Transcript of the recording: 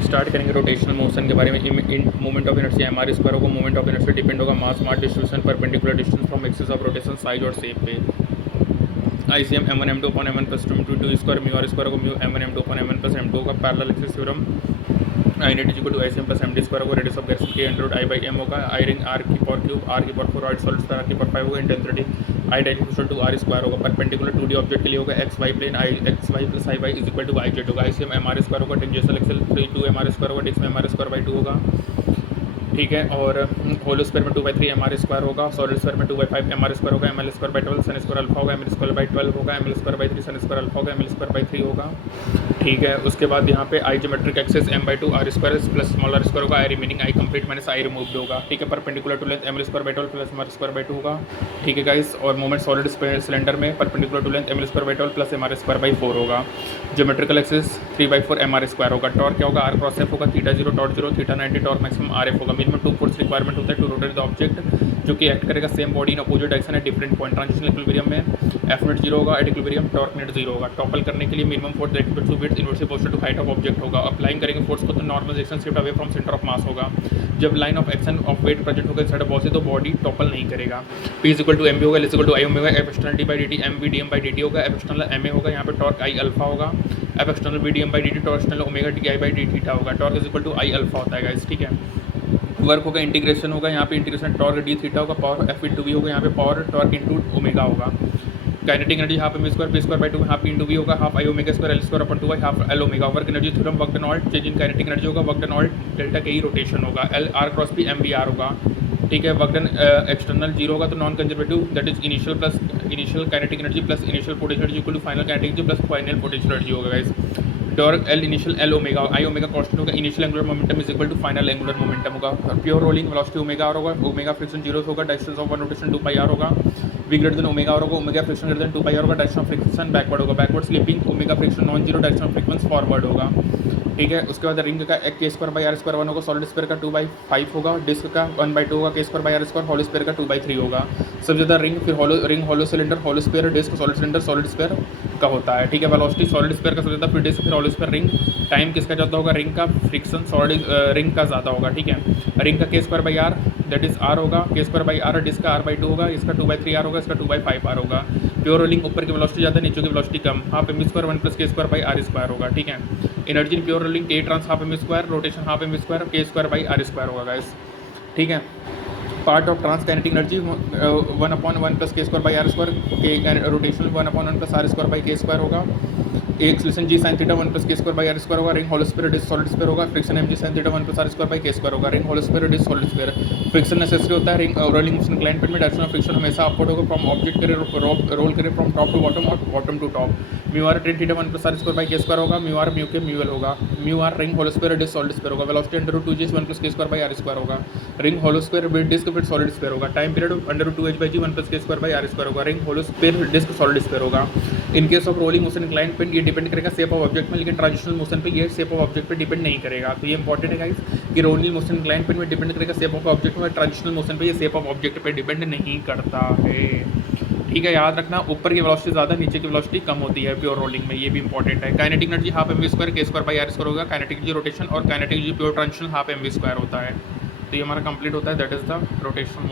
Start करेंगे rotational motion के बारे में। Moment of inertia M R square होगा, मोमेंट ऑफ इनर्शिया डिपेंड होगा mass distribution perpendicular distance from axis of rotation size और shape पे। ICM m1 m2 upon m1 plus 2 square mu R square होगा, mu m1 m2 upon m1 plus m2 का parallel axis theorem. I net is equal to ICM plus MD square होगा, radius of gas k under root I by m होगा, I ring r की power cube r की power 4 ऑइड solid square r की power 5 होगा, intensity I direct equal to r square होगा। Perpendicular 2D object के लिए होगा x y plane I x y plus I y is equal to I z होगा। ICM m r square होगा, tangential axle 3 2 m r square होगा, disc में m r square by 2 होगा, ठीक है। और होल स्क्वायर में 2/3 एम आर स्क्वायर होगा, सॉलिड स्क्वायर में 2/5 एम आर स्क्वायर होगा, M L square by 12 sin square alpha होगा, एम एल स्क्वायर बाई 12 होगा, M L square by 3 sin square alpha होगा, एम एल स्क्वायर बाई 3 होगा, ठीक है। उसके बाद यहाँ पे I geometric axis m/2 r square plus small r square होगा, I remaining I complete minus I removed होगा, ठीक है। Perpendicular to length M L square by 12 plus M R square by 2 होगा, ठीक है गाइस। और मोमेंट सॉलिड सिलेंडर में perpendicular to length M L square by 12 plus M R square by 4 होगा। Geometrical axis 3/4 M R square होगा। Torque क्या होगा, r cross F होगा, theta 0 torque 0 theta 90 torque maximum R F होगा। Minimum 2 force requirement होता है to rotate the object, जो कि एक्ट करेगा same body in opposite direction at different point. Transitional equilibrium में एफ नेट 0 होगा, एट इक्विलिब्रियम टॉर्क नेट 0 होगा। Topple करने के लिए minimum force that to width inversely proportional to height of object होगा। अप्लाइंग करेंगे फोर्स को तो normal direction shift away from centre of mass होगा। जब line of action of weight present होगा इनसाइड ऑफ बॉडी तो बॉडी टॉपल नहीं करेगा। P is equal to M B होगा, L is equal to I omega, F external D by D T M B D M by D T होगा, F external M A होगा, यहाँ पे torque I alpha होगा, F external B D M by D T torque external omega T I by D theta होगा। Torque is equal to I alpha होता है guys, ठीक है। वर्क होगा इंटीग्रेशन होगा, यहाँ पे इंटीग्रेशन टॉर्क डी थीटा होगा, पावर एफ इंटू वी होगा, यहाँ पे पावर टॉर्क इंटू ओमेगा होगा। Kinetic energy half M square P square by 2 half into V होगा, half I omega square L square upon 2 by half L omega. Work energy theorem work done ऑल्ट change in kinetic energy होगा, work done ऑल्ट delta के ही rotation होगा, L R cross P M B R होगा, ठीक है। Work done external 0 होगा तो non conservative that is initial plus initial kinetic energy plus initial potential energy equal to final kinetic energy plus final potential energy होगा guys. Torque L initial L omega I omega constant होगा, initial angular momentum is equal to final angular momentum होगा। Pure rolling velocity omega R होगा, omega friction 0 होगा, distance of one rotation 2 pi R होगा, V greater than omega R होगा, omega friction greater than 2 pi R होगा, direction of friction backward होगा, backward slipping omega friction non zero, direction of frequency forward होगा, ठीक है। उसके बाद ring का K square by R square 1 होगा, सॉलिड स्फीयर का 2/5 होगा, डिस्क का 1/2 होगा, K square by R square, hollow sphere का 2/3 होगा। सबसे ज़्यादा रिंग फिर hollow cylinder, hollow sphere, disc, solid cylinder, solid sphere का होता है, ठीक है। वेलोसिटी सॉलिड स्फीयर का सबसे ज़्यादा, फिर डिस्क, फिर होलो स्फीयर, रिंग। टाइम किसका ज़्यादा होगा, रिंग का। फ्रिक्शन सॉलिड रिंग का ज़्यादा होगा, ठीक है। रिंग का K square by R that is R होगा, K square by are, disc का r/2 होगा, इसका 2/3 आर होगा, इसका 2/5 आर होगा। प्योर रोलिंग ऊपर की वेलोसिटी ज़्यादा, नीचे की वेलोसिटी कम, half M square 1 plus K square by R square होगा, ठीक है। एनर्जी इन प्योर रोलिंग के trans half M square, rotation half M square, K square by R square होगा गाइस, ठीक है। Part of trans kinetic energy 1/1 plus K square by R square, के rotation 1/1 plus R square by K square होगा। एक acceleration G sine theta 1 plus K square by R square होगा, ring hollow square disc solid square होगा, friction M G sine theta 1 plus R square by K square होगा, ring hollow square disc solid square. Friction necessary होता है ring rolling motion incline में, direction of friction हमेशा upward होगा, from object करे roll करे from top to bottom और bottom to top. Mu R tan theta 1 plus R square by K square होगा, mu R mu K mu L होगा, mu R ring hollow square disc solid square होगा, velocity under root 2g 1 plus K square by R square होगा, ring hollow square with disc with solid square होगा, time period under root 2h by G 1 plus K square by R square होगा, ring hollow square disc solid square होगा। In case of rolling motion inclined पे ये depend करेगा shape of object में, लेकिन transitional motion पे ये shape of object पे डिपेंड नहीं करेगा। तो ये इंपॉर्टेंट है गाइस कि रोलिंग मोशन इंक्लाइंड पे डिपेंड करेगा शेप ऑफ ऑब्जेक्ट में, ट्रांजिशनल मोशन पे ये शेप ऑफ ऑब्जेक्ट पे डिपेंड नहीं करता है, ठीक है। याद रखना ऊपर की वेलोसिटी ज़्यादा, नीचे की वेलोसिटी कम होती है प्योर रोलिंग में, ये भी इंपॉर्टेंट है। Kinetic energy half M V square K square by R square होगा, काइनेटिक एनर्जी रोटेशन और kinetic energy pure translational half M V square होता है। तो ये हमारा कंप्लीट होता है, दैट इज द रोटेशन।